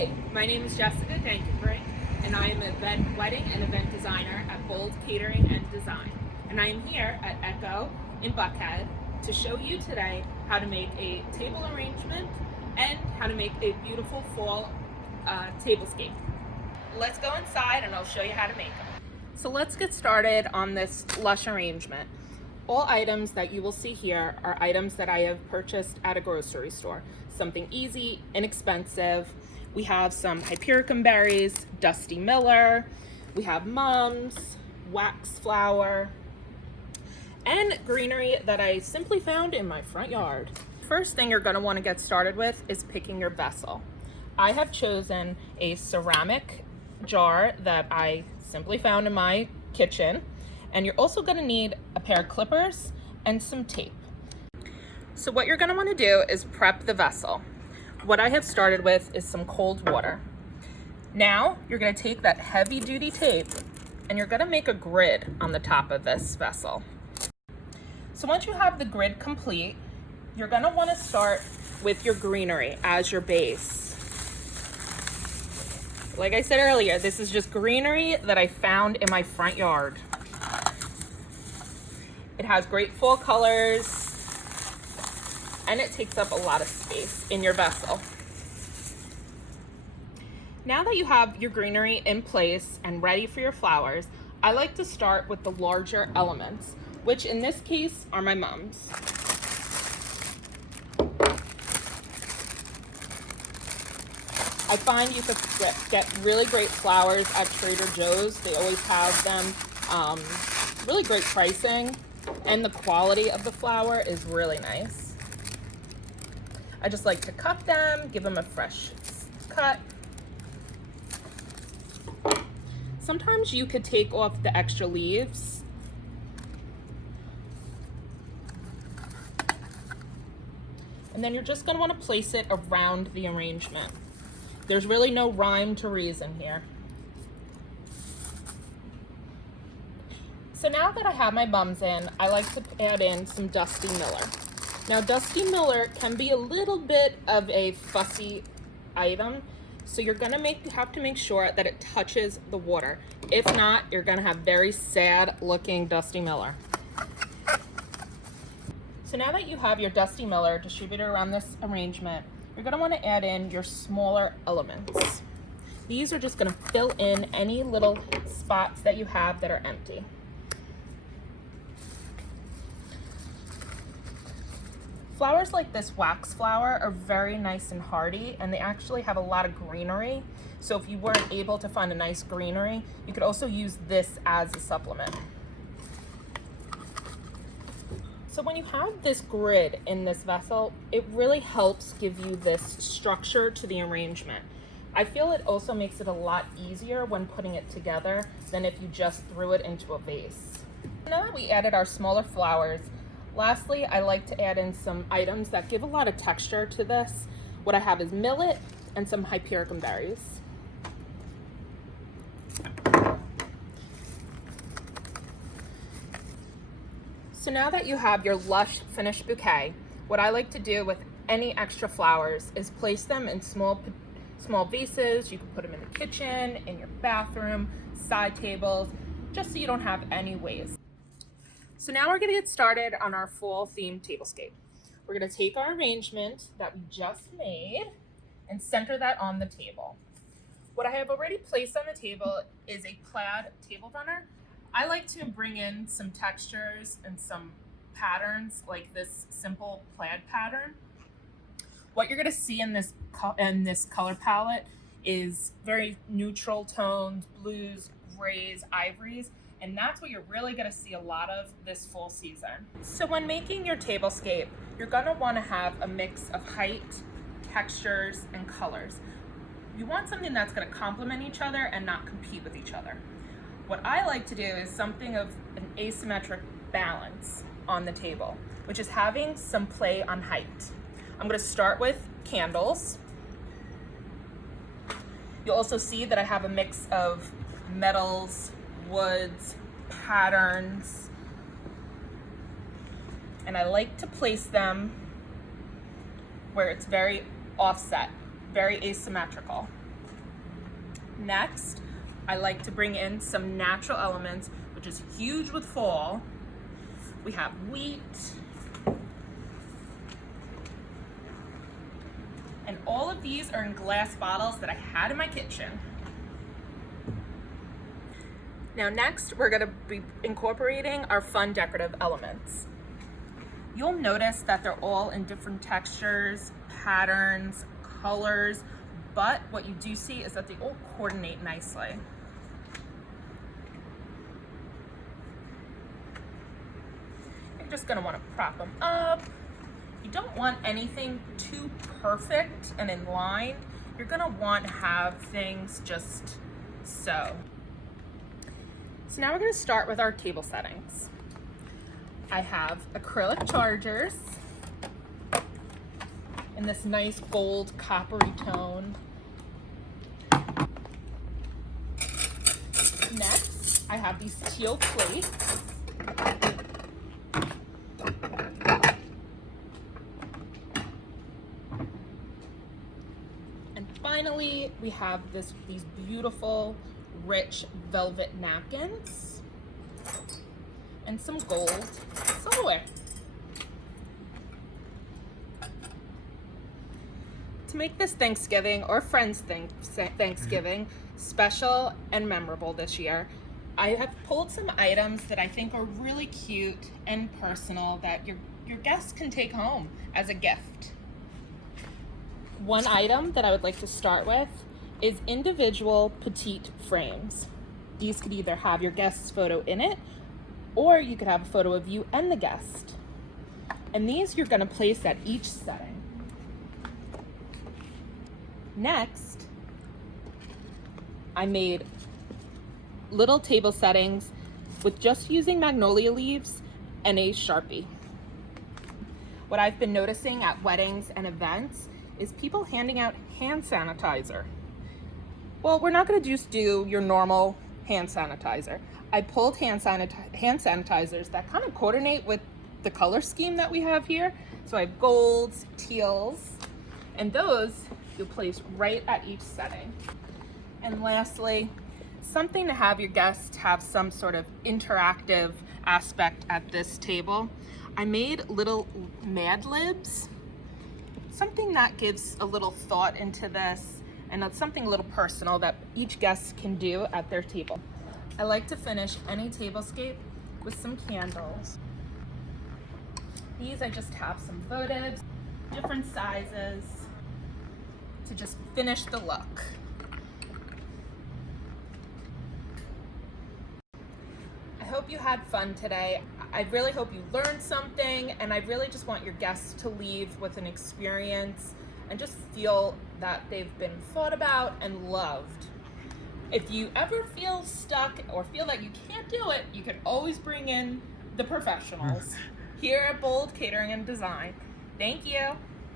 Hi, my name is Jessica Dankenbrink, and I am a wedding and event designer at Bold Catering and Design. And I am here at Echo in Buckhead to show you today how to make a table arrangement and how to make a beautiful fall tablescape. Let's go inside and I'll show you how to make them. So let's get started on this lush arrangement. All items that you will see here are items that I have purchased at a grocery store. Something easy, inexpensive. We have some Hypericum berries, Dusty Miller, we have mums, wax flower, and greenery that I simply found in my front yard. First thing you're going to want to get started with is picking your vessel. I have chosen a ceramic jar that I simply found in my kitchen, and you're also going to need a pair of clippers and some tape. So what you're going to want to do is prep the vessel. What I have started with is some cold water. Now you're going to take that heavy duty tape and you're going to make a grid on the top of this vessel. So once you have the grid complete, you're going to want to start with your greenery as your base. Like I said earlier, this is just greenery that I found in my front yard. It has great fall colors, and it takes up a lot of space in your vessel. Now that you have your greenery in place and ready for your flowers, I like to start with the larger elements, which in this case are my mums. I find you could get really great flowers at Trader Joe's. They always have them. Really great pricing, and the quality of the flower is really nice. I just like to cut them, give them a fresh cut. Sometimes you could take off the extra leaves. And then you're just going to want to place it around the arrangement. There's really no rhyme to reason here. So now that I have my mums in, I like to add in some Dusty Miller. Now, Dusty Miller can be a little bit of a fussy item, so you're gonna have to make sure that it touches the water. If not, you're gonna have very sad looking Dusty Miller. So now that you have your Dusty Miller distributed around this arrangement, you're gonna wanna add in your smaller elements. These are just gonna fill in any little spots that you have that are empty. Flowers like this wax flower are very nice and hardy, and they actually have a lot of greenery. So if you weren't able to find a nice greenery, you could also use this as a supplement. So when you have this grid in this vessel, it really helps give you this structure to the arrangement. I feel it also makes it a lot easier when putting it together than if you just threw it into a vase. Now that we added our smaller flowers, lastly, I like to add in some items that give a lot of texture to this. What I have is millet and some Hypericum berries. So now that you have your lush finished bouquet, what I like to do with any extra flowers is place them in small vases. You can put them in the kitchen, in your bathroom, side tables, just so you don't have any waste. So now we're going to get started on our fall themed tablescape. We're going to take our arrangement that we just made and center that on the table. What I have already placed on the table is a plaid table runner. I like to bring in some textures and some patterns like this simple plaid pattern. What you're going to see in this color palette is very neutral tones, blues, grays, ivories. And that's what you're really going to see a lot of this fall season. So when making your tablescape, you're going to want to have a mix of height, textures, and colors. You want something that's going to complement each other and not compete with each other. What I like to do is something of an asymmetric balance on the table, which is having some play on height. I'm going to start with candles. You'll also see that I have a mix of metals, woods, patterns, and I like to place them where it's very offset, very asymmetrical. Next, I like to bring in some natural elements, which is huge with fall. We have wheat, and all of these are in glass bottles that I had in my kitchen. Now next, we're gonna be incorporating our fun decorative elements. You'll notice that they're all in different textures, patterns, colors, but what you do see is that they all coordinate nicely. You're just gonna wanna prop them up. You don't want anything too perfect and in line. You're gonna want to have things just so. So now we're gonna start with our table settings. I have acrylic chargers in this nice gold coppery tone. Next, I have these teal plates. And finally, we have these beautiful, rich velvet napkins and some gold silverware. To make this Thanksgiving or Friends Thanksgiving special and memorable this year, I have pulled some items that I think are really cute and personal that your guests can take home as a gift. One item that I would like to start with is individual petite frames. These could either have your guest's photo in it, or you could have a photo of you and the guest. And these you're gonna place at each setting. Next, I made little table settings with just using magnolia leaves and a Sharpie. What I've been noticing at weddings and events is people handing out hand sanitizer. Well, we're not gonna just do your normal hand sanitizer. I pulled hand sanitizers that kind of coordinate with the color scheme that we have here. So I have golds, teals, and those you'll place right at each setting. And lastly, something to have your guests have some sort of interactive aspect at this table. I made little Mad Libs, something that gives a little thought into this, and that's something a little personal that each guest can do at their table. I like to finish any tablescape with some candles. These I just have some votives, different sizes, to just finish the look. I hope you had fun today. I really hope you learned something, and I really just want your guests to leave with an experience and just feel that they've been thought about and loved. If you ever feel stuck or feel that you can't do it, you can always bring in the professionals here at Bold Catering and Design. Thank you.